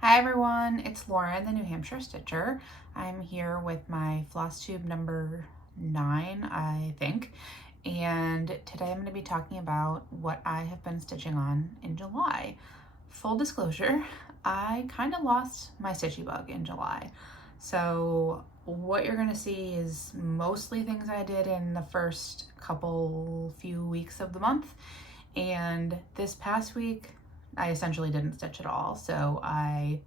Hi everyone, it's Lauren, the New Hampshire Stitcher. I'm here with my Flosstube number 9, I think, and today I'm going to be talking about what I have been stitching on in July. Full disclosure, I kind of lost my stitchy bug in July, so what you're going to see is mostly things I did in the first few weeks of the month, and this past week I essentially didn't stitch at all. So I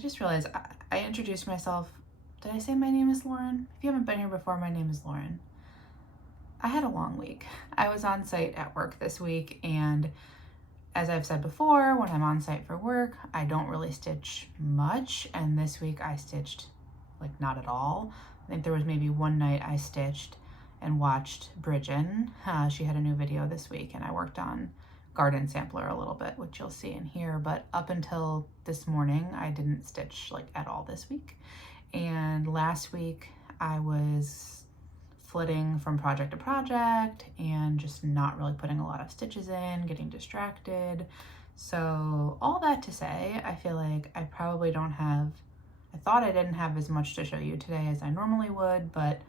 just realized I introduced myself. Did I say my name is Lauren? If you haven't been here before, my name is Lauren. I had a long week. I was on site at work this week, and as I've said before, when I'm on site for work, I don't really stitch much, and this week I stitched like not at all. I think there was maybe one night I stitched and watched Bridget. She had a new video this week, and I worked on garden sampler a little bit, which you'll see in here, but up until this morning I didn't stitch like at all this week. And last week I was flitting from project to project and just not really putting a lot of stitches in, getting distracted. So all that to say, I feel like I probably don't have, I thought I didn't have as much to show you today as I normally would, but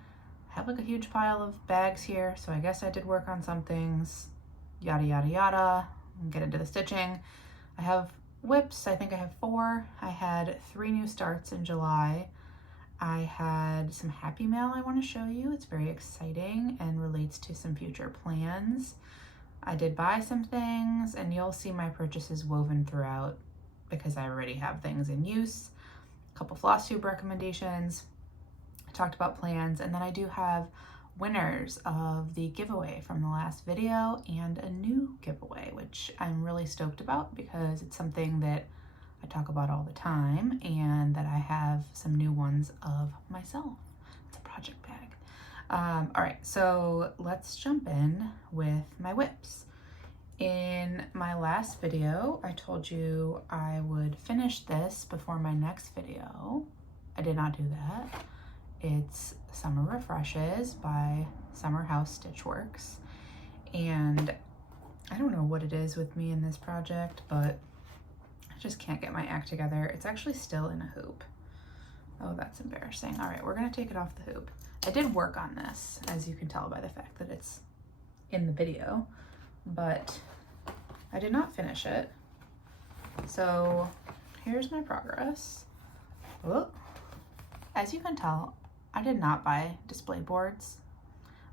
I have like a huge pile of bags here, so I guess I did work on some things. Yada yada yada, and get into the stitching. I have whips, I think I have 4. I had 3 new starts in July. I had some happy mail I want to show you. It's very exciting and relates to some future plans. I did buy some things, and you'll see my purchases woven throughout because I already have things in use. A couple Flosstube recommendations. I talked about plans, and then I do have winners of the giveaway from the last video and a new giveaway, which I'm really stoked about because it's something that I talk about all the time and that I have some new ones of myself. It's a project bag. All right, so let's jump in with my whips. In my last video, I told you I would finish this before my next video. I did not do that. It's Summer Refreshes by Summer House Stitchworks, and I don't know what it is with me in this project, but I just can't get my act together. It's actually still in a hoop. Oh, that's embarrassing. All right, we're gonna take it off the hoop. I did work on this, as you can tell by the fact that it's in the video, but I did not finish it. So here's my progress. Oh, as you can tell, I did not buy display boards.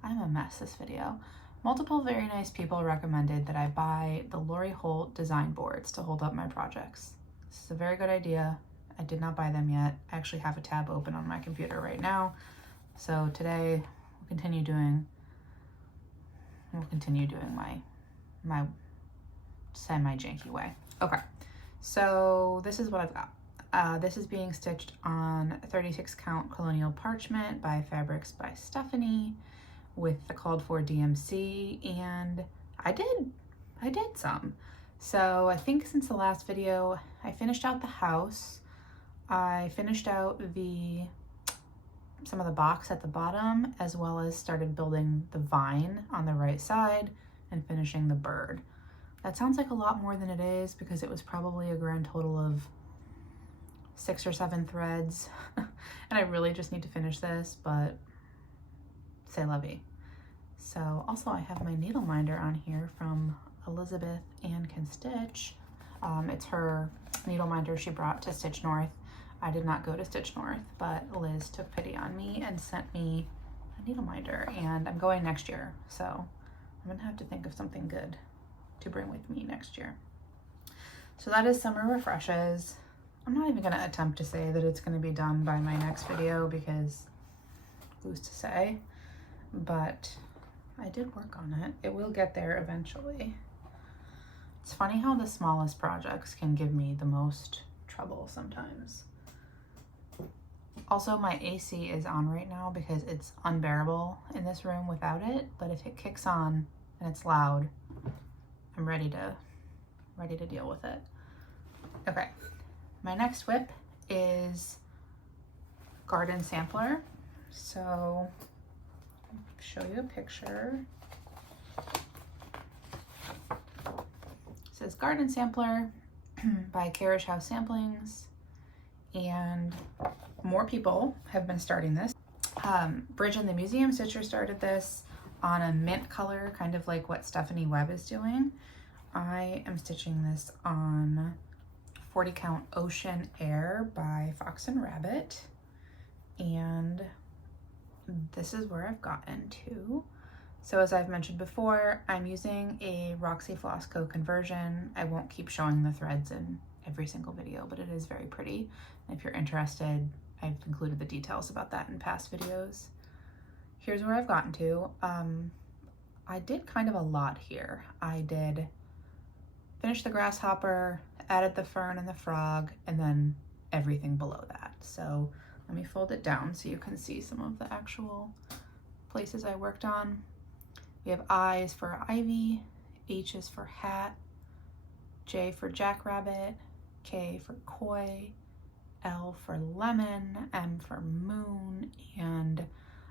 I'm a mess this video. Multiple very nice people recommended that I buy the Lori Holt design boards to hold up my projects. This is a very good idea. I did not buy them yet. I actually have a tab open on my computer right now. So today we'll continue doing my semi-janky way. Okay, so this is what I've got. This is being stitched on 36 count colonial parchment by Fabrics by Stephanie with the called for DMC, and I did some. So I think since the last video, I finished out the house. I finished out some of the box at the bottom, as well as started building the vine on the right side and finishing the bird. That sounds like a lot more than it is because it was probably a grand total of 6 or 7 threads, and I really just need to finish this, but c'est la vie. So also I have my needle minder on here from Elizabeth Ann Can Stitch. It's her needle minder she brought to Stitch North. I did not go to Stitch North, but Liz took pity on me and sent me a needle minder, and I'm going next year, so I'm gonna have to think of something good to bring with me next year. So that is Summer Refreshes. I'm not even gonna attempt to say that it's gonna be done by my next video because who's to say, but I did work on it. It will get there eventually. It's funny how the smallest projects can give me the most trouble sometimes. Also, my AC is on right now because it's unbearable in this room without it, but if it kicks on and it's loud, I'm ready to deal with it. Okay. My next whip is Garden Sampler. So I'll show you a picture. It says Garden Sampler. by Carriage House Samplings, and more people have been starting this. Bridge and the Museum Stitcher started this on a mint color, kind of like what Stephanie Webb is doing. I am stitching this on 40 count Ocean Air by Fox and Rabbit, and this is where I've gotten to. So as I've mentioned before, I'm using a Roxy Flossco conversion. I won't keep showing the threads in every single video, but it is very pretty. And if you're interested, I've included the details about that in past videos. Here's where I've gotten to. I did kind of a lot here. I did finish the grasshopper, added the fern and the frog, and then everything below that. So let me fold it down so you can see some of the actual places I worked on. We have I is for ivy, H is for hat, J for jackrabbit, K for koi, L for lemon, M for moon, and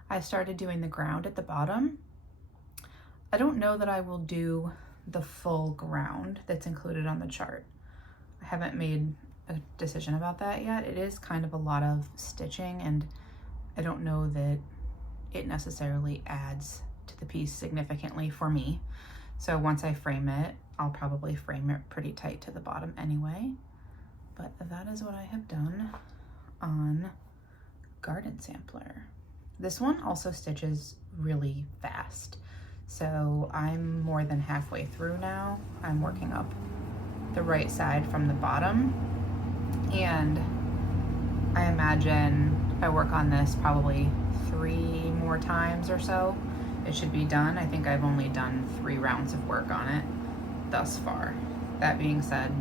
I started doing the ground at the bottom. I don't know that I will do the full ground that's included on the chart. I haven't made a decision about that yet. It is kind of a lot of stitching, and I don't know that it necessarily adds to the piece significantly for me. So once I frame it, I'll probably frame it pretty tight to the bottom anyway. But that is what I have done on Garden Sampler. This one also stitches really fast. So I'm more than halfway through now. I'm working up the right side from the bottom, and I imagine if I work on this probably 3 more times or so, it should be done. I think I've only done 3 rounds of work on it thus far. That being said,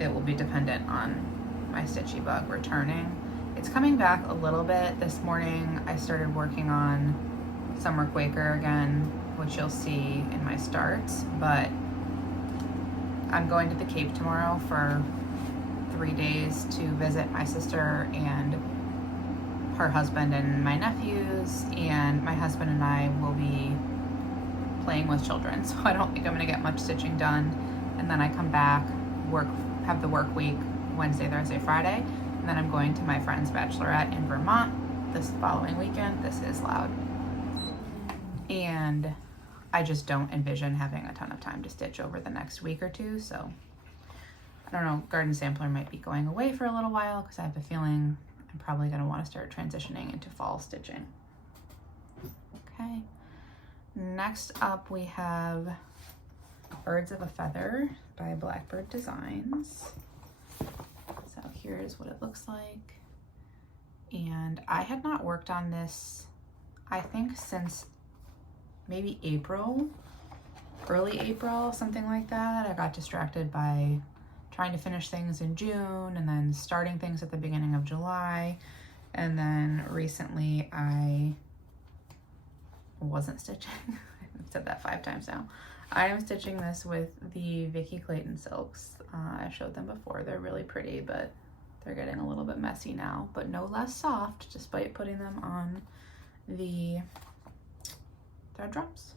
it will be dependent on my stitchy bug returning. It's coming back a little bit. This morning I started working on Summer Quaker again, which you'll see in my starts, but I'm going to the Cape tomorrow for 3 days to visit my sister and her husband and my nephews, and my husband and I will be playing with children, so I don't think I'm gonna get much stitching done. And then I come back, have the work week Wednesday, Thursday, Friday, and then I'm going to my friend's bachelorette in Vermont this following weekend. This is loud. And I just don't envision having a ton of time to stitch over the next week or two, so I don't know, Garden Sampler might be going away for a little while because I have a feeling I'm probably going to want to start transitioning into fall stitching. Okay, next up we have Birds of a Feather by Blackbird Designs. So here's what it looks like. And I had not worked on this, I think, since maybe April, early April, something like that. I got distracted by trying to finish things in June and then starting things at the beginning of July. And then recently I wasn't stitching. I've said that 5 times now. I am stitching this with the Vicky Clayton silks. I showed them before. They're really pretty, but they're getting a little bit messy now, but no less soft despite putting them on the thread drums.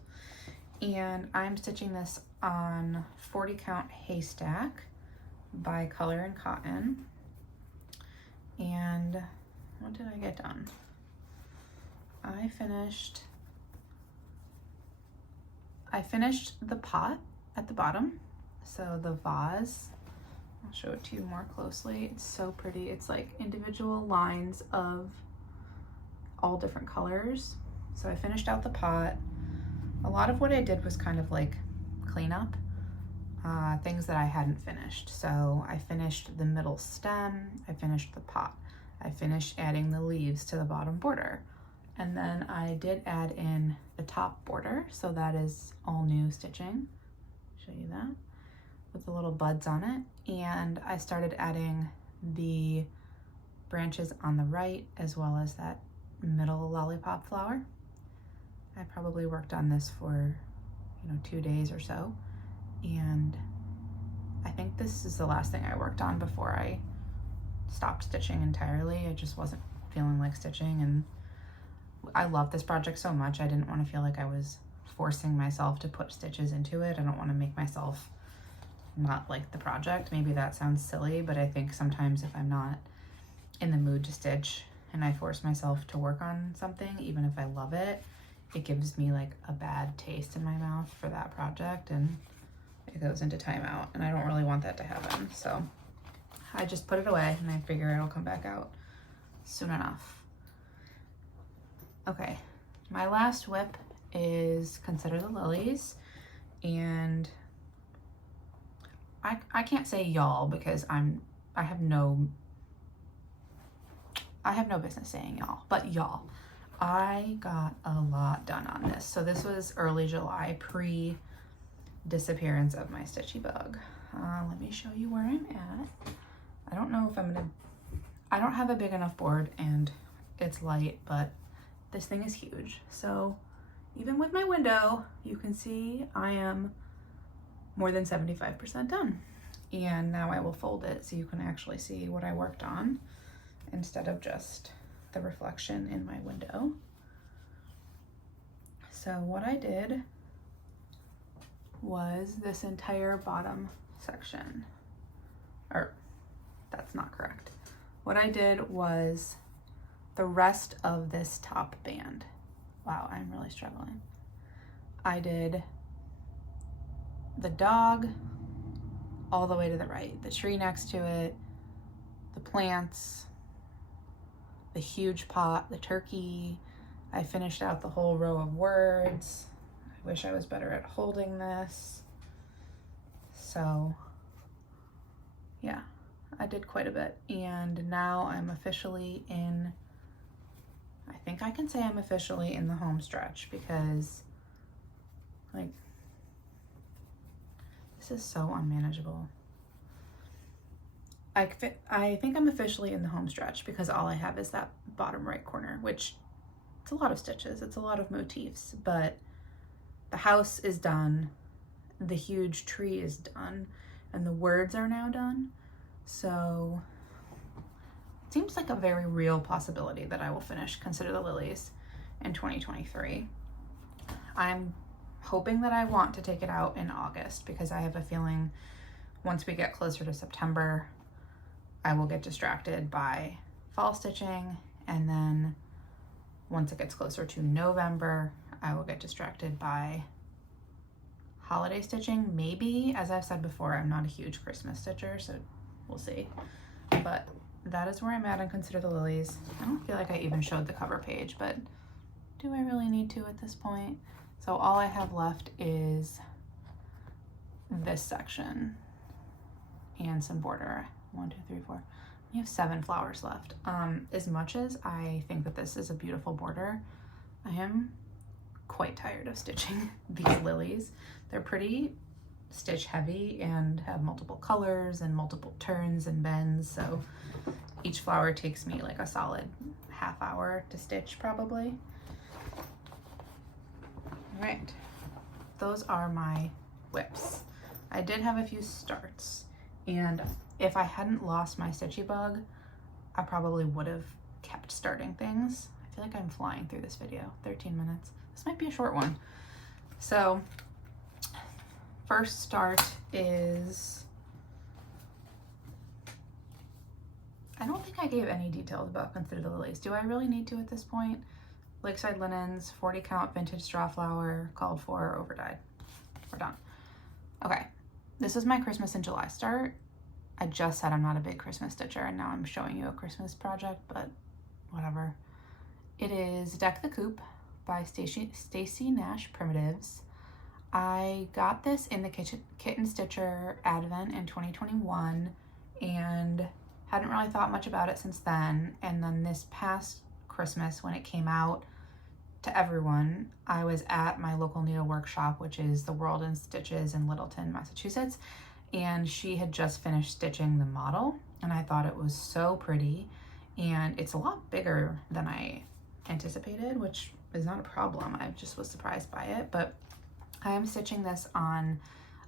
And I'm stitching this on 40 count Haystack by Color and Cotton. And what did I get done? I finished the pot at the bottom, so the vase. I'll show it to you more closely. It's so pretty. It's like individual lines of all different colors. So I finished out the pot. A lot of what I did was kind of like cleanup, things that I hadn't finished. So I finished the middle stem, I finished the pot, I finished adding the leaves to the bottom border. And then I did add in the top border, so that is all new stitching. Show you that with the little buds on it. And I started adding the branches on the right as well as that middle lollipop flower. I probably worked on this for 2 days or so, and I think this is the last thing I worked on before I stopped stitching entirely. I just wasn't feeling like stitching, and I love this project so much. I didn't want to feel like I was forcing myself to put stitches into it. I don't want to make myself not like the project. Maybe that sounds silly, but I think sometimes if I'm not in the mood to stitch and I force myself to work on something, even if I love it, it gives me like a bad taste in my mouth for that project and it goes into timeout, and I don't really want that to happen. So I just put it away and I figure it'll come back out soon enough. Okay, my last whip is Consider the Lilies, and I can't say y'all because I have no business saying y'all, but y'all, I got a lot done on this. So this was early July, pre disappearance of my stitchy bug. Let me show you where I'm at. I don't know if I don't have a big enough board and it's light, but this thing is huge. So even with my window, you can see I am more than 75% done. And now I will fold it so you can actually see what I worked on instead of just the reflection in my window. So what I did was this entire bottom section, or that's not correct. What I did was the rest of this top band. Wow, I'm really struggling. I did the dog all the way to the right, the tree next to it, the plants, the huge pot, the turkey. I finished out the whole row of words. I wish I was better at holding this. So yeah, I did quite a bit. And now I'm officially in, I think I can say I'm officially in the home stretch, because like, this is so unmanageable. I think I'm officially in the home stretch because all I have is that bottom right corner, which it's a lot of stitches, it's a lot of motifs, but the house is done, the huge tree is done, and the words are now done. So it seems like a very real possibility that I will finish Consider the Lilies in 2023. I'm hoping that I want to take it out in August, because I have a feeling once we get closer to September, I will get distracted by fall stitching, and then once it gets closer to November, I will get distracted by holiday stitching. Maybe, as I've said before, I'm not a huge Christmas stitcher, so we'll see. But that is where I'm at on Consider the Lilies. I don't feel like I even showed the cover page, but do I really need to at this point? So all I have left is this section and some border. 1, 2, 3, 4. We have 7 flowers left. As much as I think that this is a beautiful border, I am quite tired of stitching these lilies. They're pretty stitch heavy and have multiple colors and multiple turns and bends, so each flower takes me like a solid half hour to stitch probably. All right, those are my whips. I did have a few starts, and if I hadn't lost my stitchy bug, I probably would have kept starting things. I feel like I'm flying through this video, 13 minutes. This might be a short one. So first start is, I don't think I gave any details about Consider the Lilies. Do I really need to at this point? Lakeside linens, 40 count vintage straw flower, called for, overdyed. We're done. Okay, this is my Christmas in July start. I just said I'm not a big Christmas stitcher, and now I'm showing you a Christmas project, but whatever. It is Deck the Coop by Stacy Nash Primitives. I got this in the Kitten Stitcher Advent in 2021 and hadn't really thought much about it since then. And then this past Christmas, when it came out to everyone, I was at my local needle workshop, which is the World in Stitches in Littleton, Massachusetts, and she had just finished stitching the model, and I thought it was so pretty, and it's a lot bigger than I anticipated, which is not a problem. I just was surprised by it. But I am stitching this on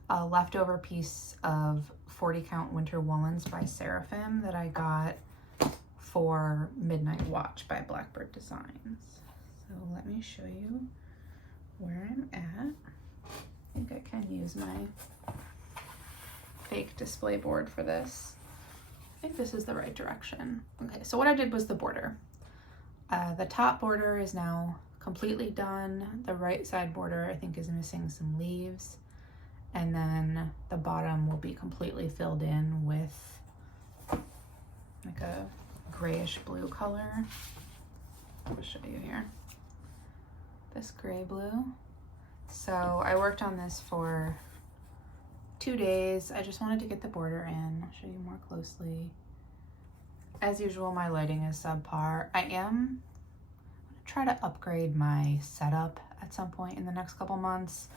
a leftover piece of 40 count winter woolens by Seraphim that I got for Midnight Watch by Blackbird Designs. So let me show you where I'm at. I think I can use my fake display board for this. I think this is the right direction. Okay, so what I did was the border. The top border is now completely done. The right side border I think is missing some leaves. And then the bottom will be completely filled in with like a grayish blue color. I'll show you here. This gray blue. So I worked on this for 2 days. I just wanted to get the border in. I'll show you more closely. As usual, my lighting is subpar. I am gonna try to upgrade my setup at some point in the next couple months.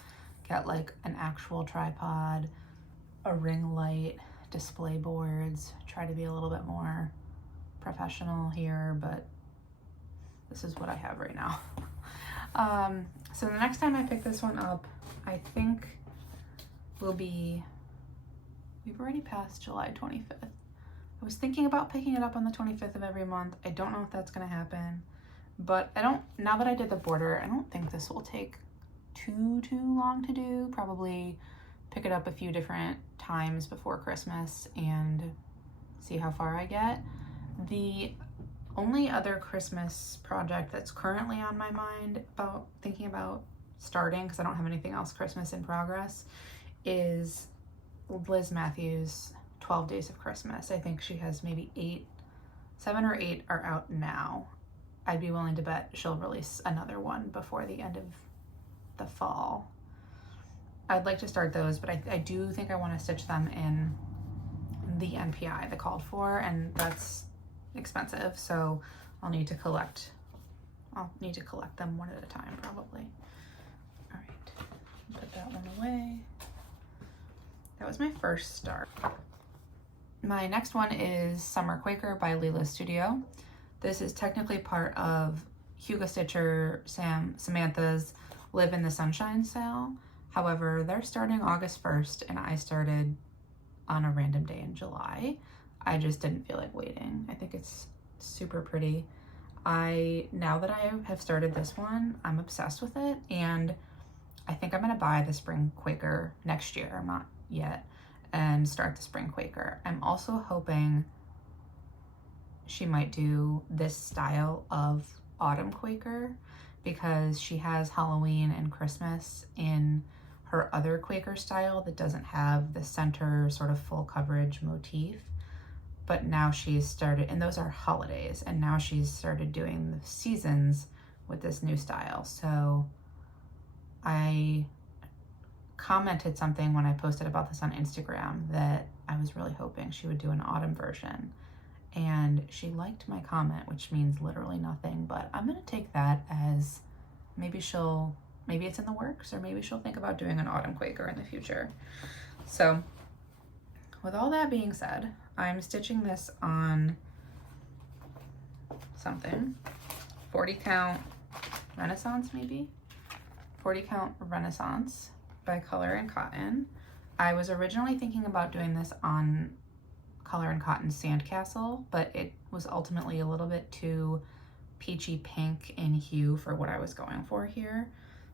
Get like an actual tripod, a ring light, display boards, try to be a little bit more professional here, but this is what I have right now. So the next time I pick this one up, I think we've already passed July 25th. I was thinking about picking it up on the 25th of every month. I don't know if that's gonna happen, but now that I did the border, I don't think this will take too long to do. Probably pick it up a few different times before Christmas and see how far I get. The only other Christmas project that's currently on my mind about thinking about starting, because I don't have anything else Christmas in progress, is Liz Matthews' 12 Days of Christmas. I think she has maybe 7 or 8 are out now. I'd be willing to bet she'll release another one before the end of the fall. I'd like to start those, but I do think I want to stitch them in the NPI, the called for, and that's expensive, so I'll need to collect them one at a time probably. All right, put that one away. That was my first start. My next one is Summer Quaker by Leela Studio. This is technically part of Hugo Stitcher Samantha's Live in the Sunshine sale. However, they're starting August 1st and I started on a random day in July. I just didn't feel like waiting. I think it's super pretty. Now that I have started this one, I'm obsessed with it, and I think I'm gonna buy the Spring Quaker next year. I'm not yet, and start the Spring Quaker. I'm also hoping she might do this style of Autumn Quaker because she has Halloween and Christmas in her other Quaker style that doesn't have the center sort of full coverage motif. But now she's started, and those are holidays, and now she's started doing the seasons with this new style. So I commented something when I posted about this on Instagram that I was really hoping she would do an autumn version. And she liked my comment, which means literally nothing, but I'm gonna take that as maybe it's in the works, or maybe she'll think about doing an autumn Quaker in the future. So with all that being said, I'm stitching this on something, 40 count Renaissance maybe? 40 count Renaissance by Color and Cotton. I was originally thinking about doing this on Color and Cotton Sandcastle, but it was ultimately a little bit too peachy pink in hue for what I was going for here.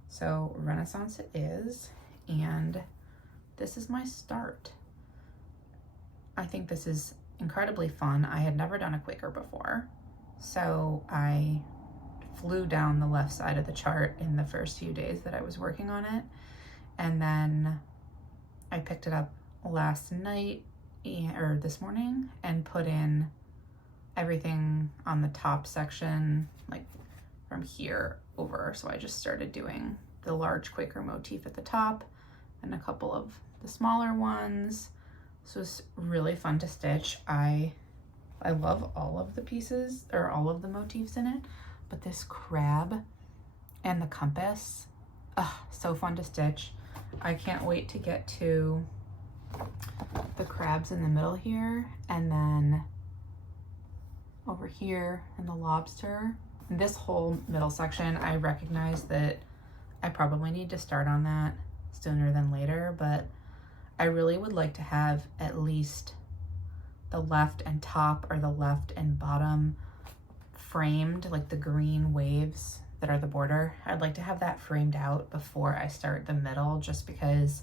So Renaissance it is, and this is my start. I think this is incredibly fun. I had never done a Quaker before, so I flew down the left side of the chart in the first few days that I was working on it, and then I picked it up last night or this morning and put in everything on the top section, like from here over. So I just started doing the large Quaker motif at the top and a couple of the smaller ones. This was really fun to stitch. I love all of the pieces, or all of the motifs in it, but this crab and the compass, so fun to stitch. I can't wait to get to the crabs in the middle here, and then over here in the lobster. This whole middle section, I recognize that I probably need to start on that sooner than later, but I really would like to have at least the left and top, or the left and bottom framed, like the green waves that are the border. I'd like to have that framed out before I start the middle, just because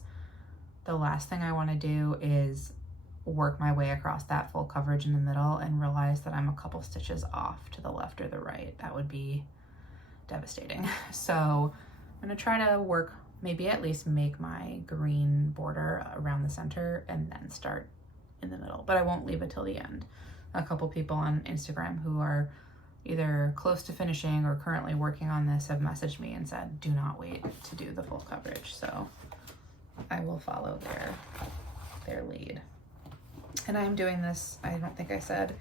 the last thing I want to do is work my way across that full coverage in the middle and realize that I'm a couple stitches off to the left or the right. That would be devastating. So I'm going to try to work, maybe at least make my green border around the center and then start in the middle, but I won't leave it till the end. A couple people on Instagram who are either close to finishing or currently working on this have messaged me and said, do not wait to do the full coverage. So I will follow their lead. And I'm doing this, I don't think I said,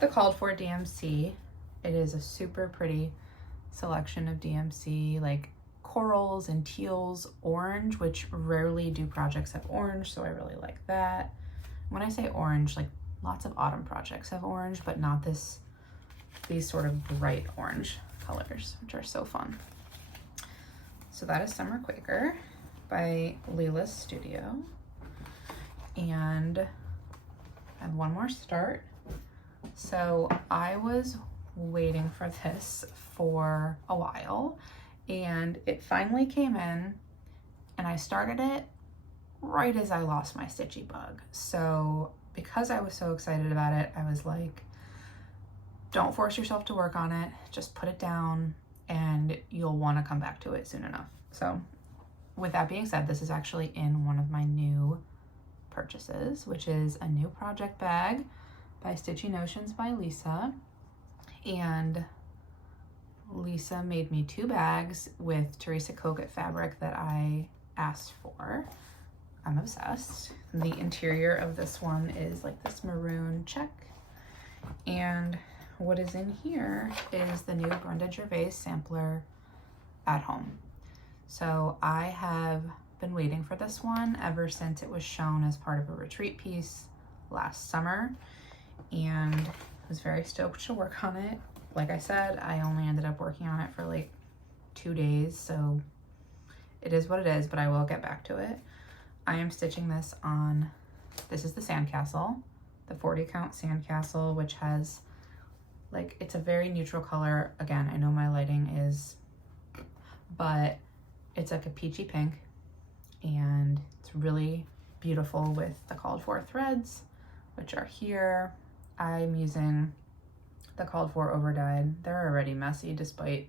the called for DMC. It is a super pretty selection of DMC, like corals and teals, orange, which rarely do projects have orange, so I really like that. When I say orange, like lots of autumn projects have orange, but not these sort of bright orange colors, which are so fun. So that is Summer Quaker by Lila's Studio. And I have one more start. So I was waiting for this for a while, and it finally came in, and I started it right as I lost my stitchy bug. So because I was so excited about it, I was like, don't force yourself to work on it, just put it down and you'll want to come back to it soon enough. So with that being said, this is actually in one of my new purchases, which is a new project bag by Stitchy Notions by Lisa. And Lisa made me 2 bags with Teresa Kogut fabric that I asked for. I'm obsessed. The interior of this one is like this maroon check, and what is in here is the new Brenda Gervais sampler at home. So I have been waiting for this one ever since it was shown as part of a retreat piece last summer, and was very stoked to work on it. Like I said, I only ended up working on it for like 2 days, so it is what it is, but I will get back to it. I am stitching this on, this is the sandcastle, the 40 count sandcastle, which has like, it's a very neutral color. Again, I know my lighting is, but it's like a peachy pink, and it's really beautiful with the called for threads, which are here. I'm using the called for over dyed. They're already messy despite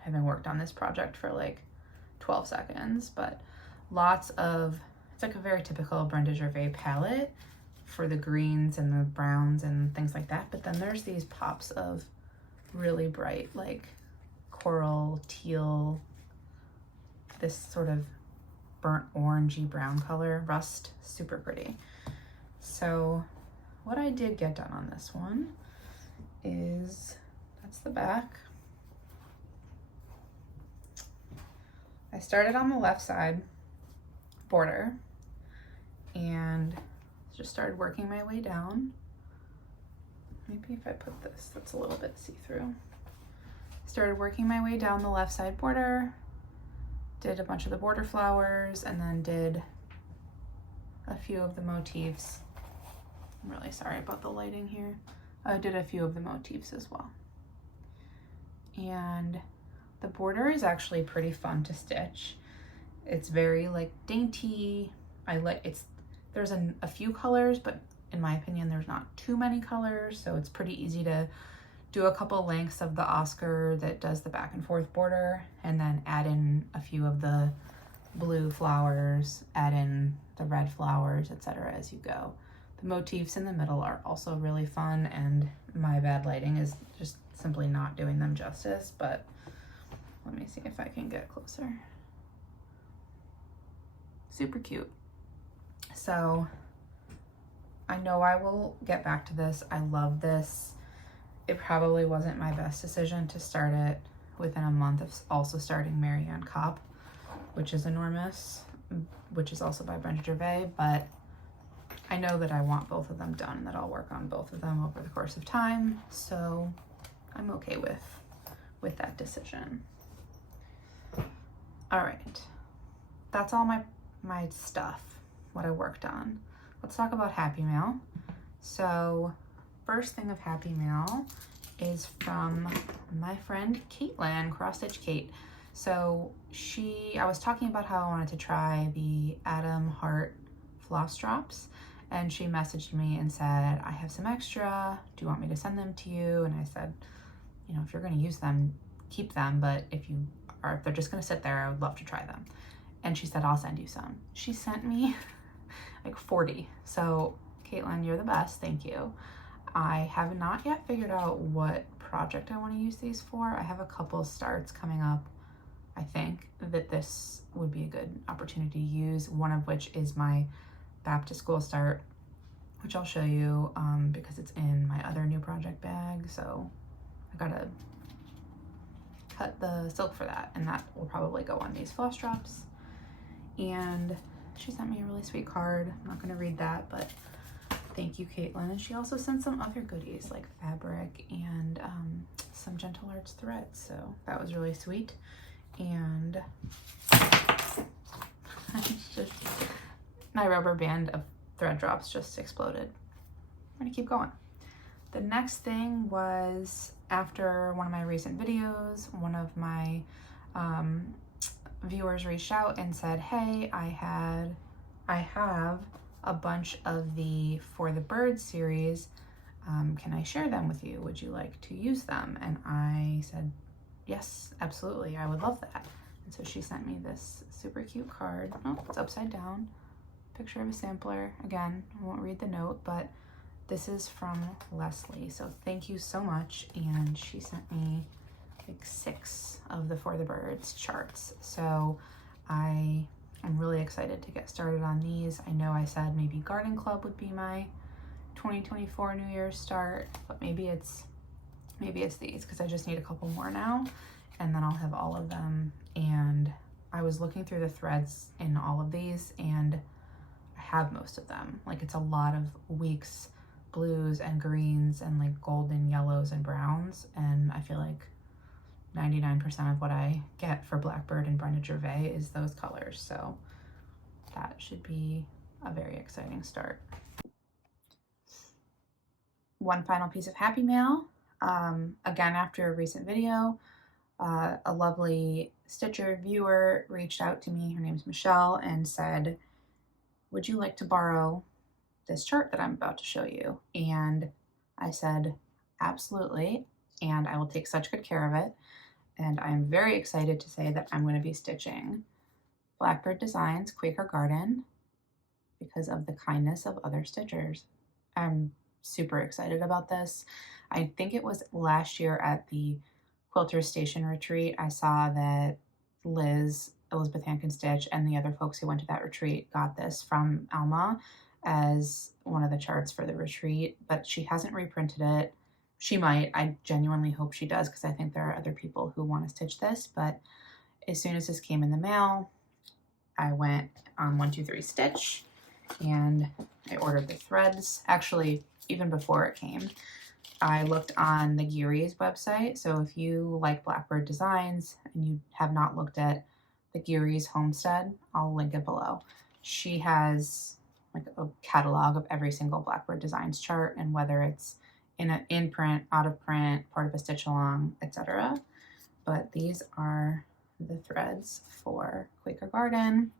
having worked on this project for like 12 seconds, but lots of, it's like a very typical Brenda Gervais palette for the greens and the browns and things like that. But then there's these pops of really bright, like coral, teal, this sort of burnt orangey brown color, rust, super pretty. So what I did get done on this one is, that's the back. I started on the left side border and just started working my way down. Maybe if I put this, that's a little bit see-through. Started working my way down the left side border, did a bunch of the border flowers, and then did a few of the motifs. I'm really sorry about the lighting here. I did a few of the motifs as well. And the border is actually pretty fun to stitch. It's very like dainty. There's a few colors, but in my opinion, there's not too many colors. So it's pretty easy to do a couple lengths of the Oscar that does the back and forth border, and then add in a few of the blue flowers, add in the red flowers, etc. as you go. The motifs in the middle are also really fun, and my bad lighting is just simply not doing them justice, but let me see if I can get closer. Super cute. So I know I will get back to this. I love this. It probably wasn't my best decision to start it within a month of also starting Marianne Kopp, which is enormous, which is also by Brenda Gervais, but I know that I want both of them done and that I'll work on both of them over the course of time, so I'm okay with that decision. All right, that's all my stuff, what I worked on. Let's talk about Happy Mail. So first thing of Happy Mail is from my friend Caitlin, Cross Stitch Kate. So I was talking about how I wanted to try the Atom Heart floss drops, and she messaged me and said, I have some extra, do you want me to send them to you? And I said, you know, if you're going to use them, keep them, but if they're just going to sit there, I would love to try them. And she said, I'll send you some. She sent me like 40. So Caitlin, you're the best, thank you. I have not yet figured out what project I want to use these for. I have a couple starts coming up. I think that this would be a good opportunity to use, one of which is my back to school start, which I'll show you because it's in my other new project bag. So I gotta cut the silk for that, and that will probably go on these floss drops. And she sent me a really sweet card. I'm not gonna read that, but thank you, Caitlin. And she also sent some other goodies like fabric and some Gentle Arts threads. So that was really sweet. And just, my rubber band of thread drops just exploded. I'm gonna keep going. The next thing was, after one of my recent videos, one of my viewers reached out and said, hey, I have a bunch of the For the Birds series. Can I share them with you? Would you like to use them? And I said, yes, absolutely, I would love that. And so she sent me this super cute card. Oh, it's upside down. Picture of a sampler. Again, I won't read the note, but this is from Leslie. So thank you so much. And she sent me like 6 of the For the Birds charts. So I'm really excited to get started on these. I know I said maybe Garden Club would be my 2024 New Year's start, but maybe it's these, because I just need a couple more now and then I'll have all of them. And I was looking through the threads in all of these and I have most of them. Like, it's a lot of Weeks blues and greens and like golden yellows and browns, and I feel like 99% of what I get for Blackbird and Brenda Gervais is those colors. So that should be a very exciting start. One final piece of happy mail. Again, after a recent video, a lovely Stitcher viewer reached out to me, her name's Michelle, and said, would you like to borrow this chart that I'm about to show you? And I said, absolutely, and I will take such good care of it. And I'm very excited to say that I'm going to be stitching Blackbird Designs Quaker Garden because of the kindness of other stitchers. I'm super excited about this. I think it was last year at the Quilter Station retreat, I saw that Elizabeth Hankin Stitch, and the other folks who went to that retreat got this from Alma as one of the charts for the retreat, but she hasn't reprinted it. She might. I genuinely hope she does, because I think there are other people who want to stitch this. But as soon as this came in the mail, I went on 123stitch and I ordered the threads. Actually, even before it came, I looked on the Geary's website. So if you like Blackbird Designs and you have not looked at the Geary's Homestead, I'll link it below. She has like a catalog of every single Blackbird Designs chart, and whether it's in print, out of print, part of a stitch along, etc. But these are the threads for Quaker Garden.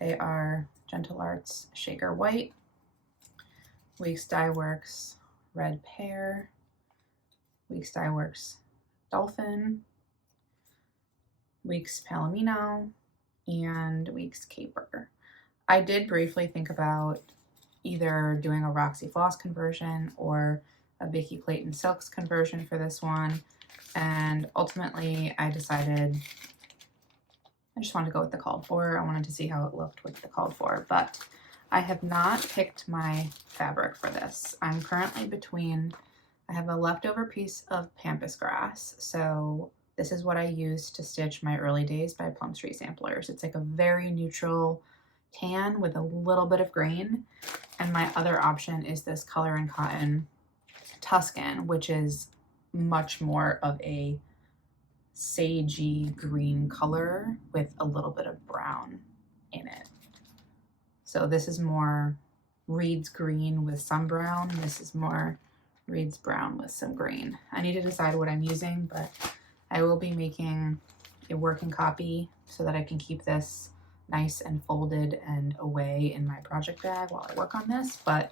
They are Gentle Arts Shaker White, Weeks Dye Works Red Pear, Weeks Dye Works Dolphin, Weeks Palomino, and Weeks Caper. I did briefly think about either doing a Roxy Floss conversion or a Vicky Clayton Silks conversion for this one, and ultimately I decided I just wanted to go with the called for. I wanted to see how it looked with the called for, but I have not picked my fabric for this. I'm currently I have a leftover piece of pampas grass, so this is what I used to stitch my Early Days by Plum Street Samplers. It's like a very neutral tan with a little bit of green, and my other option is this Color and Cotton Tuscan, which is much more of a sagey green color with a little bit of brown in it. So this is more Reed's green with some brown. This is more Reed's brown with some green. I need to decide what I'm using, but I will be making a working copy so that I can keep this nice and folded and away in my project bag while I work on this, but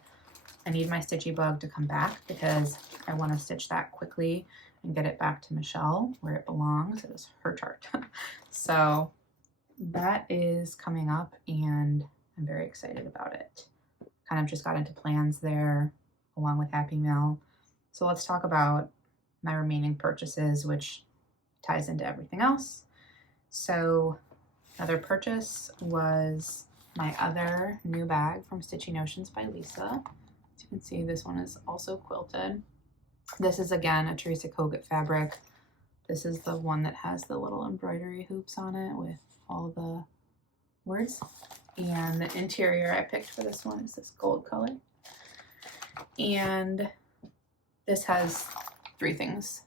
I need my stitchy bug to come back because I want to stitch that quickly and get it back to Michelle where it belongs. It was her chart. So that is coming up and I'm very excited about it. Kind of just got into plans there along with Happy Mail. So let's talk about my remaining purchases, which ties into everything else. So another purchase was my other new bag from Stitchy Notions by Lisa. As you can see, this one is also quilted. This is again a Teresa Kogut fabric. This is the one that has the little embroidery hoops on it with all the words. And the interior I picked for this one is this gold color. And this has 3 things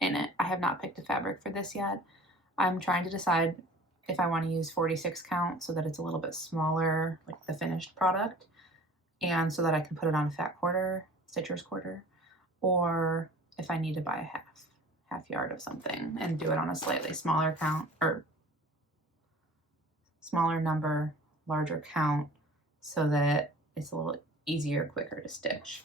in it. I have not picked a fabric for this yet. I'm trying to decide if I want to use 46 count so that it's a little bit smaller, like the finished product, and so that I can put it on a fat quarter, stitcher's quarter, or if I need to buy a half yard of something and do it on a slightly smaller count or smaller number, larger count, so that it's a little easier, quicker to stitch.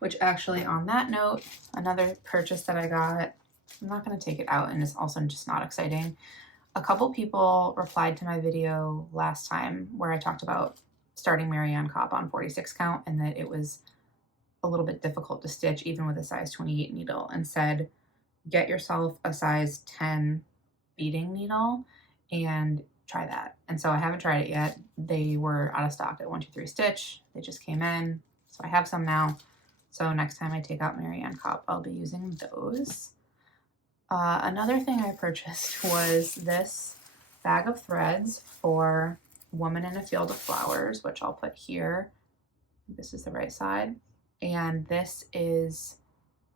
Which actually, on that note, another purchase that I got, I'm not going to take it out and it's also just not exciting. A couple people replied to my video last time where I talked about starting Marianne Kopp on 46 count and that it was a little bit difficult to stitch even with a size 28 needle, and said get yourself a size 10 beading needle and try that. And so I haven't tried it yet. They were out of stock at 123 Stitch. They just came in, so I have some now. So next time I take out Marianne Kopp, I'll be using those. Another thing I purchased was this bag of threads for Woman in a Field of Flowers, which I'll put here. This is the right side. And this is,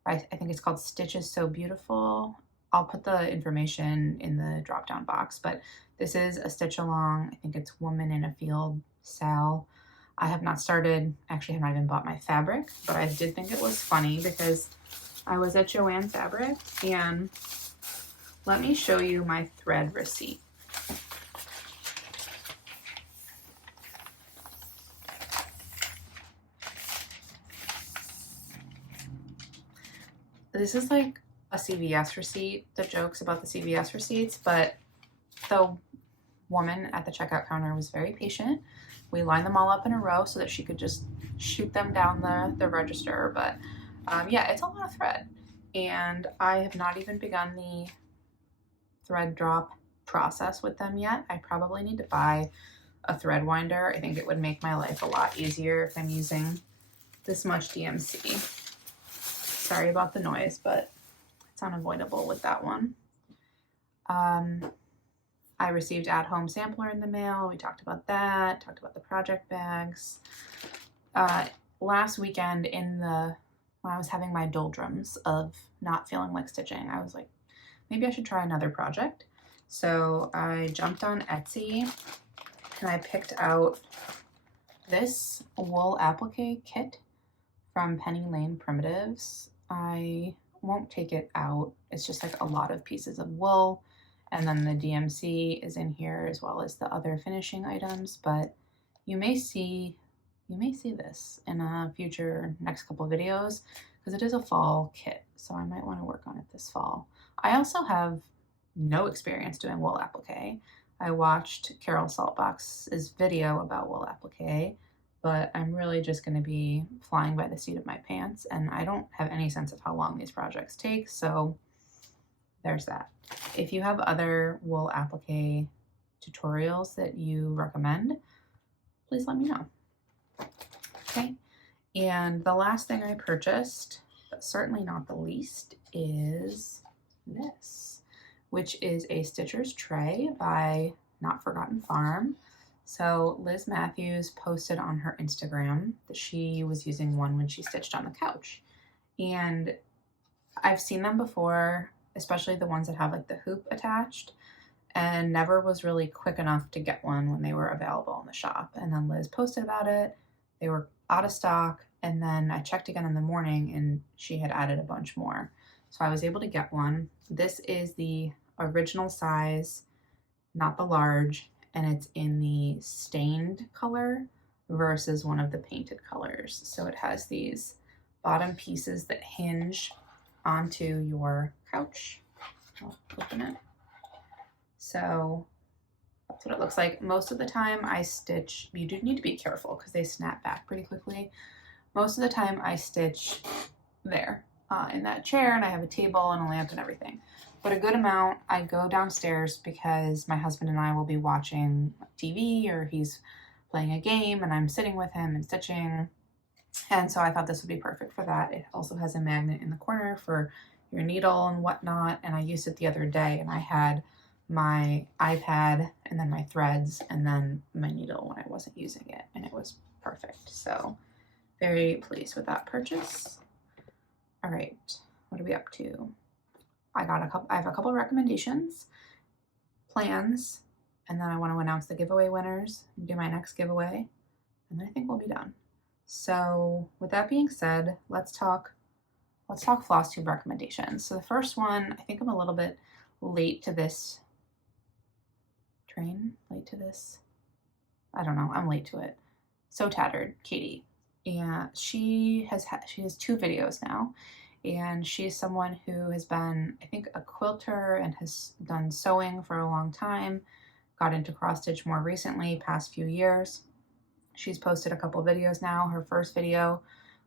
I think it's called Stitches So Beautiful. I'll put the information in the drop-down box, but this is a stitch along. I think it's Woman in a Field Sal. I have not started, actually have not even bought my fabric, but I did think it was funny because I was at Joann Fabric, and let me show you my thread receipt. This is like a CVS receipt, the jokes about the CVS receipts, but the woman at the checkout counter was very patient. We lined them all up in a row so that she could just shoot them down the register, but yeah, it's a lot of thread, and I have not even begun the thread drop process with them yet. I probably need to buy a thread winder. I think it would make my life a lot easier if I'm using this much DMC. Sorry about the noise, but it's unavoidable with that one. I received at-home sampler in the mail. We talked about that, talked about the project bags. Last weekend when I was having my doldrums of not feeling like stitching, I was like, maybe I should try another project. So I jumped on Etsy and I picked out this wool applique kit from Penny Lane Primitives. I won't take it out. It's just like a lot of pieces of wool, and then the DMC is in here as well as the other finishing items, but you may see this in a future next couple of videos because it is a fall kit, so I might want to work on it this fall. I also have no experience doing wool applique. I watched Carol Saltbox's video about wool applique, but I'm really just going to be flying by the seat of my pants, and I don't have any sense of how long these projects take, so there's that. If you have other wool applique tutorials that you recommend, please let me know. Okay, and the last thing I purchased, but certainly not the least, is this, which is a Stitcher's Tray by Not Forgotten Farm. So Liz Matthews posted on her Instagram that she was using one when she stitched on the couch. And I've seen them before, especially the ones that have like the hoop attached, and never was really quick enough to get one when they were available in the shop. And then Liz posted about it. They were out of stock. And then I checked again in the morning and she had added a bunch more. So I was able to get one. This is the original size, not the large, and it's in the stained color versus one of the painted colors. So it has these bottom pieces that hinge onto your couch. I'll open it. So that's what it looks like. Most of the time I stitch, you do need to be careful because they snap back pretty quickly. Most of the time I stitch there in that chair, and I have a table and a lamp and everything. But a good amount, I go downstairs because my husband and I will be watching TV, or he's playing a game and I'm sitting with him and stitching. And so I thought this would be perfect for that. It also has a magnet in the corner for your needle and whatnot. And I used it the other day, and I had my iPad and then my threads and then my needle when I wasn't using it, and it was perfect. So very pleased with that purchase. All right, what are we up to? I have a couple recommendations, plans, and then I want to announce the giveaway winners, do my next giveaway, and then I think we'll be done. So with that being said, let's talk Flosstube recommendations. So the first one, I think I'm a little bit late to this train, I don't know, I'm late to it. So Tattered, Katie. And she has 2 videos now, and she's someone who has been, I think, a quilter and has done sewing for a long time, got into cross stitch more recently, past few years. She's posted a couple videos now. Her first video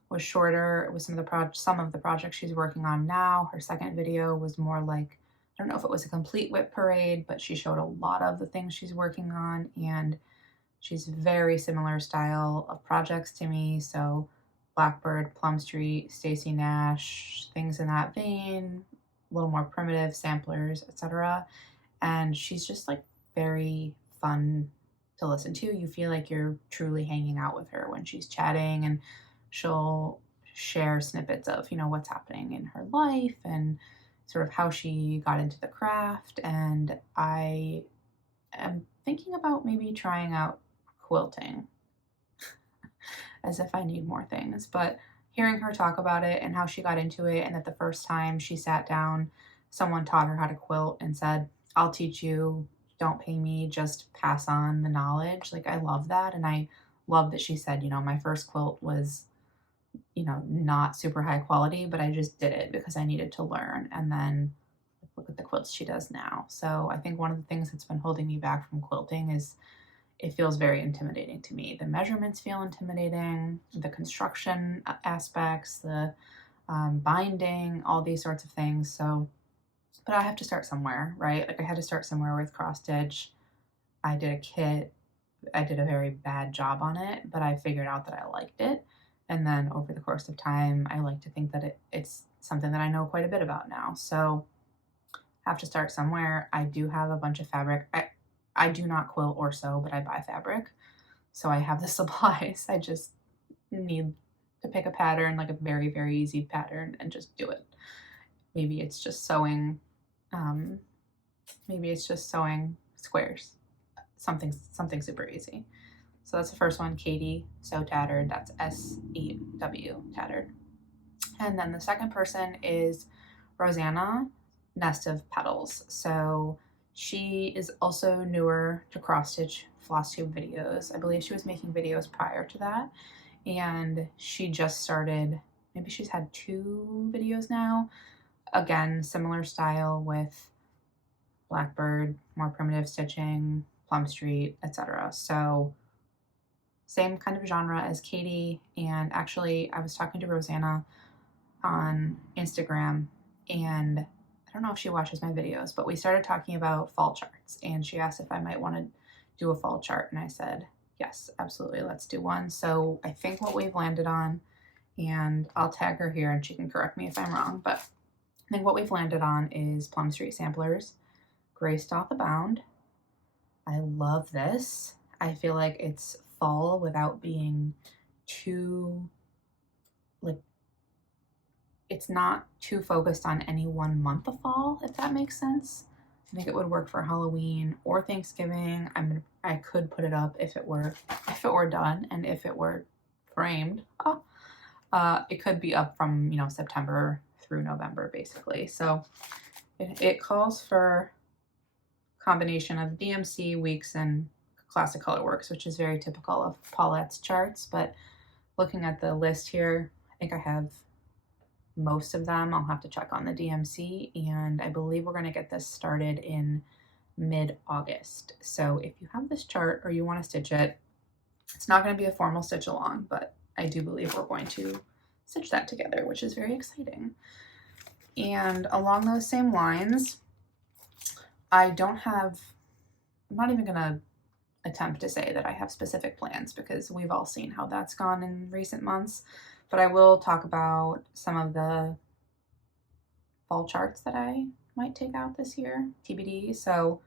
was shorter. It was some of the projects she's working on now. Her second video was more like, I don't know if it was a complete whip parade, but she showed a lot of the things she's working on, and she's very similar style of projects to me. So Blackbird, Plum Street, Stacy Nash, things in that vein, a little more primitive samplers, etc. And she's just like very fun to listen to. You feel like you're truly hanging out with her when she's chatting, and she'll share snippets of, you know, what's happening in her life and sort of how she got into the craft. And I am thinking about maybe trying out quilting as if I need more things, but hearing her talk about it and how she got into it, and that the first time she sat down, someone taught her how to quilt and said, I'll teach you, don't pay me, just pass on the knowledge. Like, I love that. And I love that she said, you know, my first quilt was, you know, not super high quality, but I just did it because I needed to learn. And then look at the quilts she does now. So I think one of the things that's been holding me back from quilting is it feels very intimidating to me. The measurements feel intimidating, the construction aspects, the binding, all these sorts of things. So, but I have to start somewhere, right? Like, I had to start somewhere with cross stitch. I did a kit. I did a very bad job on it, but I figured out that I liked it. And then over the course of time, I like to think that it's something that I know quite a bit about now. So I have to start somewhere. I do have a bunch of fabric. I do not quilt or sew, but I buy fabric. So I have the supplies. I just need to pick a pattern, like a very, very easy pattern, and just do it. Maybe it's just sewing, squares, something super easy. So that's the first one, Katie, So Tattered. That's SEW, Tattered. And then the second person is Rosanna, Nest of Petals. So she is also newer to cross stitch Flosstube videos. I believe she was making videos prior to that, and she just started, maybe she's had 2 videos now. Again, similar style with Blackbird, more primitive stitching, Plum Street, etc. So same kind of genre as Katie. And actually, I was talking to Rosanna on Instagram, and I don't know if she watches my videos, but we started talking about fall charts, and she asked if I might want to do a fall chart, and I said, yes, absolutely, let's do one. So I think what we've landed on, and I'll tag her here and she can correct me if I'm wrong, but I think what we've landed on is Plum Street Samplers, Gray Stoth Abound. I love this. I feel like it's fall without being too, like, it's not too focused on any one month of fall, if that makes sense. I think it would work for Halloween or Thanksgiving. I could put it up if it were done, and if it were framed. It could be up from, you know, September through November, basically. So it calls for combination of DMC, weeks, and classic colorworks, which is very typical of Paulette's charts. But looking at the list here, I think I have most of them. I'll have to check on the DMC, and I believe we're going to get this started in mid-August. So if you have this chart or you want to stitch it, it's not going to be a formal stitch along, but I do believe we're going to stitch that together, which is very exciting. And along those same lines, I'm not even going to attempt to say that I have specific plans because we've all seen how that's gone in recent months, but I will talk about some of the fall charts that I might take out this year, TBD. So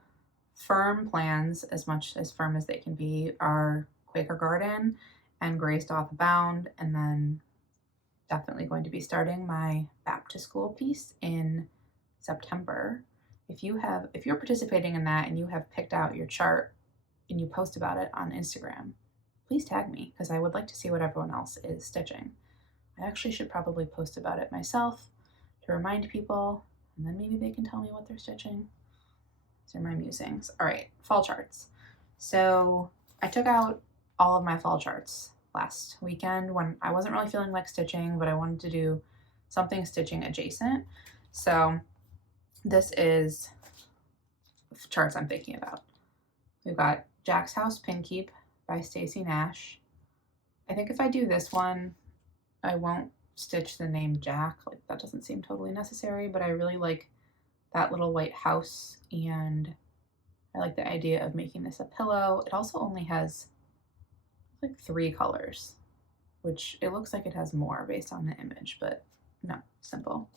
firm plans, as much as firm as they can be, are Quaker Garden and Graced Off Bound, and then definitely going to be starting my back to school piece in September. If you're participating in that and you have picked out your chart and you post about it on Instagram, please tag me because I would like to see what everyone else is stitching. I actually should probably post about it myself to remind people, and then maybe they can tell me what they're stitching. These are my musings. All right, fall charts. So I took out all of my fall charts last weekend when I wasn't really feeling like stitching, but I wanted to do something stitching adjacent. So this is the charts I'm thinking about. We've got Jack's House Pin Keep by Stacy Nash. I think if I do this one, I won't stitch the name Jack. Like, that doesn't seem totally necessary, but I really like that little white house, and I like the idea of making this a pillow. It also only has like 3 colors, which it looks like it has more based on the image, but no, simple.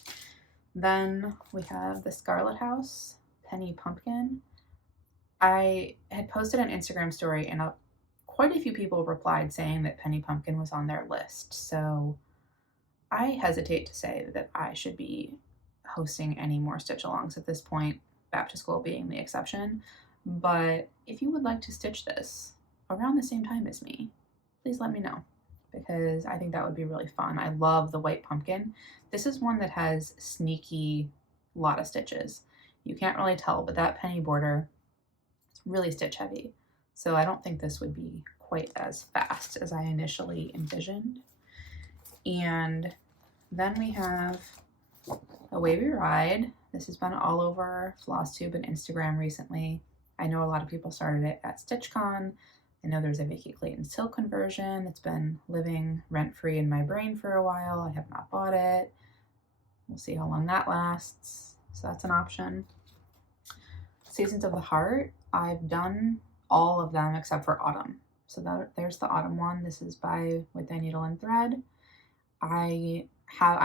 Then we have the Scarlet House Penny Pumpkin. I had posted an Instagram story and quite a few people replied saying that Penny Pumpkin was on their list. So I hesitate to say that I should be hosting any more stitch alongs at this point, back to school being the exception. But if you would like to stitch this around the same time as me, please let me know because I think that would be really fun. I love the white pumpkin. This is one that has sneaky lot of stitches. You can't really tell, but that penny border is really stitch heavy. So I don't think this would be quite as fast as I initially envisioned. And then we have Away We Ride. This has been all over Flosstube and Instagram recently. I know a lot of people started it at StitchCon. I know there's a Vicky Clayton silk conversion. It's been living rent-free in my brain for a while. I have not bought it. We'll see how long that lasts. So that's an option. Seasons of the Heart. I've done all of them except for Autumn. So there's the Autumn one. This is by With a Needle and Thread. I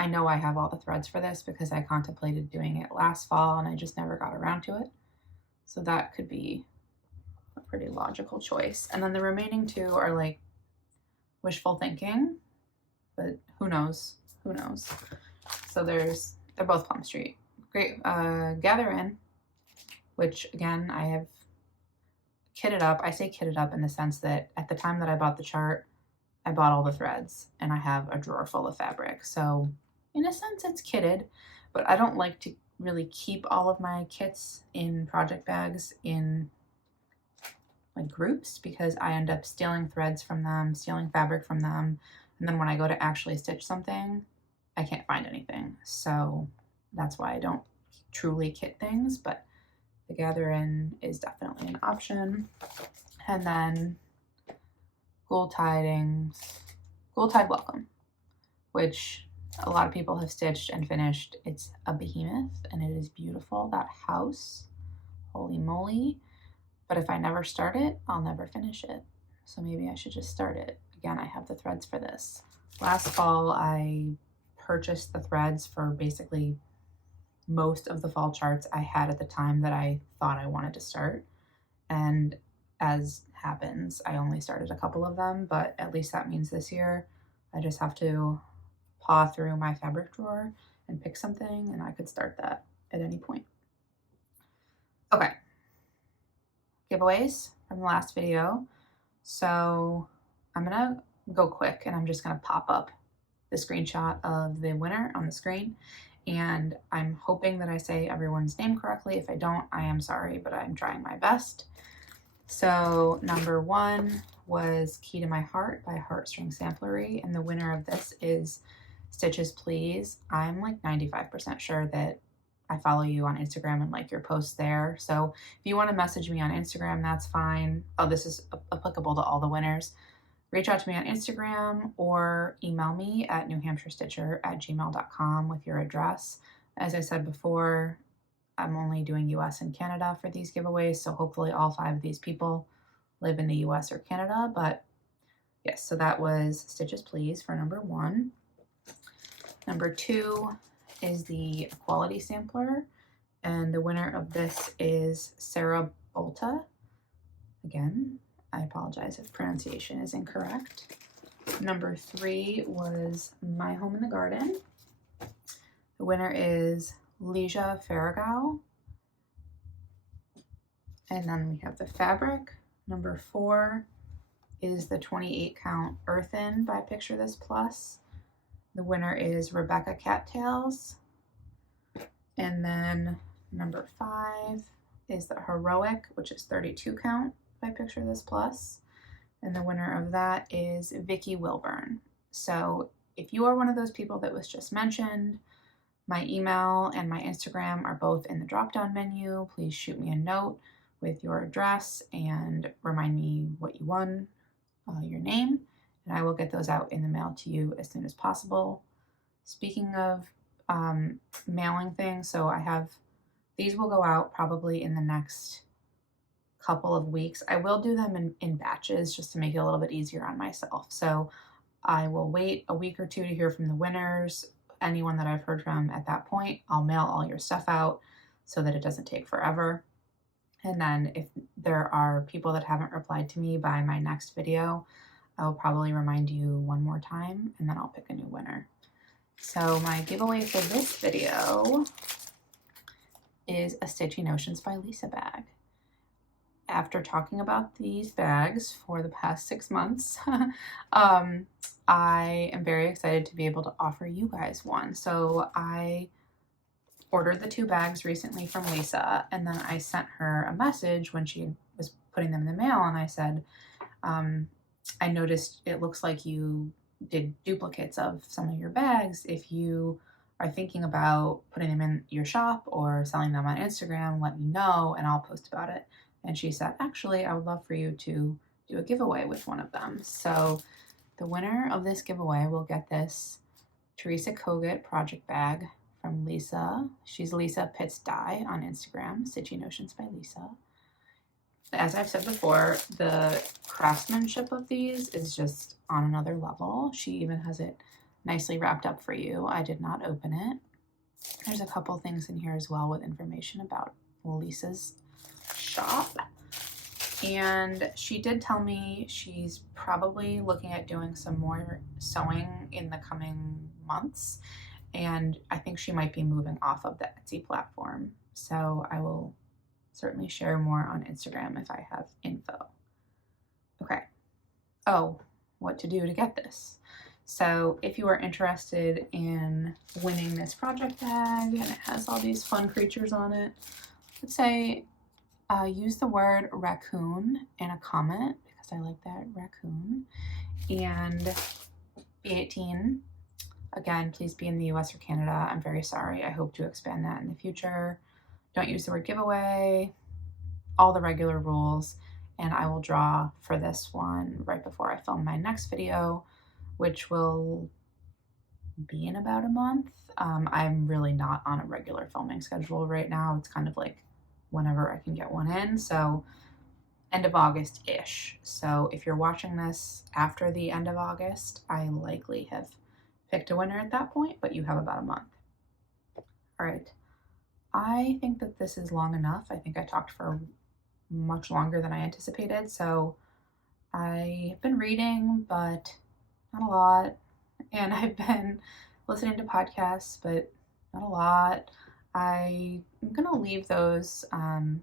know I have all the threads for this because I contemplated doing it last fall and I just never got around to it. So that could be a pretty logical choice. And then the remaining 2 are like wishful thinking, but who knows? Who knows? So they're both Plum Street. Great. Gather In, which again, I have kitted up. I say kitted up in the sense that at the time that I bought the chart, I bought all the threads and I have a drawer full of fabric. So in a sense it's kitted, but I don't like to really keep all of my kits in project bags in like groups because I end up stealing threads from them, stealing fabric from them. And then when I go to actually stitch something, I can't find anything. So that's why I don't truly kit things, but the Gather In is definitely an option. And then Gold Tide Welcome, which a lot of people have stitched and finished. It's a behemoth and it is beautiful. That house, holy moly. But if I never start it, I'll never finish it. So maybe I should just start it. Again, I have the threads for this. Last fall, I purchased the threads for basically most of the fall charts I had at the time that I thought I wanted to start. And as happens, I only started a couple of them, but at least that means this year I just have to paw through my fabric drawer and pick something and I could start that at any point. Okay. Giveaways from the last video. So I'm gonna go quick and I'm just gonna pop up the screenshot of the winner on the screen. and I'm hoping that I say everyone's name correctly. If I don't, I am sorry, but I'm trying my best. So number 1 was Key to My Heart by Heartstring Samplery, and the winner of this is Stitches Please. I'm like 95% sure that I follow you on Instagram and like your posts there. So if you want to message me on Instagram, that's fine. Oh, this is applicable to all the winners. Reach out to me on Instagram or email me at newhampshirestitcher@gmail.com with your address. As I said before, I'm only doing US and Canada for these giveaways, so hopefully all 5 of these people live in the US or Canada. But yes, so that was Stitches Please for number 1. Number 2 is the Equality Sampler, and the winner of this is Sarah Bolta. Again, I apologize if pronunciation is incorrect. Number 3 was My Home in the Garden. The winner is Leisha Farragow. And then we have the fabric. Number 4 is the 28 count Earthen by Picture This Plus. The winner is Rebecca Cattails. And then number 5 is the Heroic, which is 32 count by Picture This Plus. And the winner of that is Vicky Wilburn. So if you are one of those people that was just mentioned, my email and my Instagram are both in the drop-down menu. Please shoot me a note with your address and remind me what you won, your name, and I will get those out in the mail to you as soon as possible. Speaking of mailing things, so I have, these will go out probably in the next couple of weeks. I will do them in batches just to make it a little bit easier on myself. So I will wait a week or 2 to hear from the winners. Anyone that I've heard from at that point, I'll mail all your stuff out so that it doesn't take forever. And then if there are people that haven't replied to me by my next video, I'll probably remind you one more time and then I'll pick a new winner. So my giveaway for this video is a Stitchy Notions by Lisa bag. After talking about these bags for the past 6 months, I am very excited to be able to offer you guys one. So I ordered the 2 bags recently from Lisa, and then I sent her a message when she was putting them in the mail, and I said, I noticed it looks like you did duplicates of some of your bags. If you are thinking about putting them in your shop or selling them on Instagram, let me know and I'll post about it. And she said, actually, I would love for you to do a giveaway with one of them. So the winner of this giveaway will get this Teresa Kogut project bag from Lisa. She's Lisa Pitts Dye on Instagram, Stitchy Notions by Lisa. As I've said before, the craftsmanship of these is just on another level. She even has it nicely wrapped up for you. I did not open it. There's a couple things in here as well with information about Lisa's shop. And she did tell me she's probably looking at doing some more sewing in the coming months. And I think she might be moving off of the Etsy platform. So I will certainly share more on Instagram if I have info. Okay. Oh, what to do to get this. So if you are interested in winning this project bag and it has all these fun creatures on it, let's say use the word raccoon in a comment because I like that, raccoon, and be 18. Again, please be in the US or Canada. I'm very sorry. I hope to expand that in the future. Don't use the word giveaway, all the regular rules, and I will draw for this one right before I film my next video, which will be in about a month. I'm really not on a regular filming schedule right now. It's kind of like whenever I can get one in, so end of August-ish. So if you're watching this after the end of August, I likely have picked a winner at that point, but you have about a month. All right, I think that this is long enough. I think I talked for much longer than I anticipated, so I've been reading, but not a lot, and I've been listening to podcasts, but not a lot. I'm gonna leave those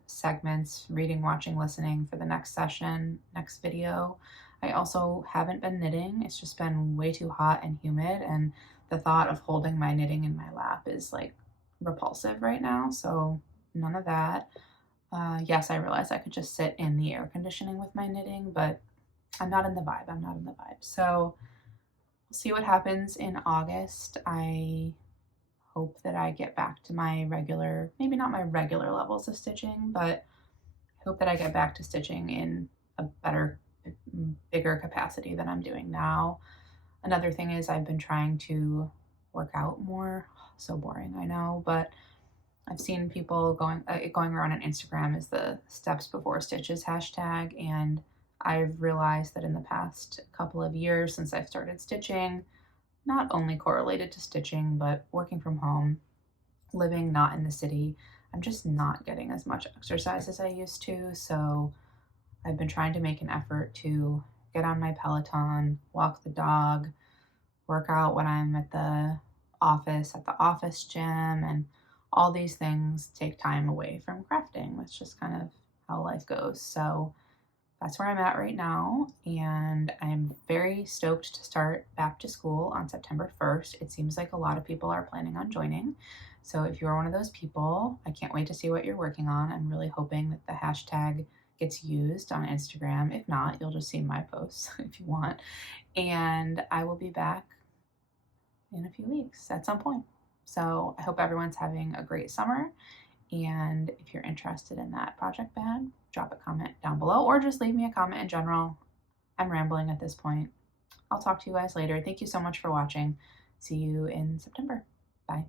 segments, reading, watching, listening, for the next session, next video. I also haven't been knitting. It's just been way too hot and humid, and the thought of holding my knitting in my lap is like repulsive right now, so none of that. Yes, I realize I could just sit in the air conditioning with my knitting, but I'm not in the vibe. I'm not in the vibe. So we'll see what happens in August. I hope that I get back to my regular, maybe not my regular levels of stitching, but I hope that I get back to stitching in a better, bigger capacity than I'm doing now. Another thing is I've been trying to work out more. So boring, I know, but I've seen people going around on Instagram is the steps before stitches hashtag, and I've realized that in the past couple of years since I've started stitching, not only correlated to stitching, but working from home, living not in the city, I'm just not getting as much exercise as I used to. So I've been trying to make an effort to get on my Peloton, walk the dog, work out when I'm at the office gym, and all these things take time away from crafting. That's just kind of how life goes. So that's where I'm at right now, and I'm very stoked to start back to school on September 1st. It seems like a lot of people are planning on joining. So if you're one of those people, I can't wait to see what you're working on. I'm really hoping that the hashtag gets used on Instagram. If not, you'll just see my posts if you want. And I will be back in a few weeks at some point. So I hope everyone's having a great summer. And if you're interested in that project bag, drop a comment down below or just leave me a comment in general. I'm rambling at this point. I'll talk to you guys later. Thank you so much for watching. See you in September. Bye.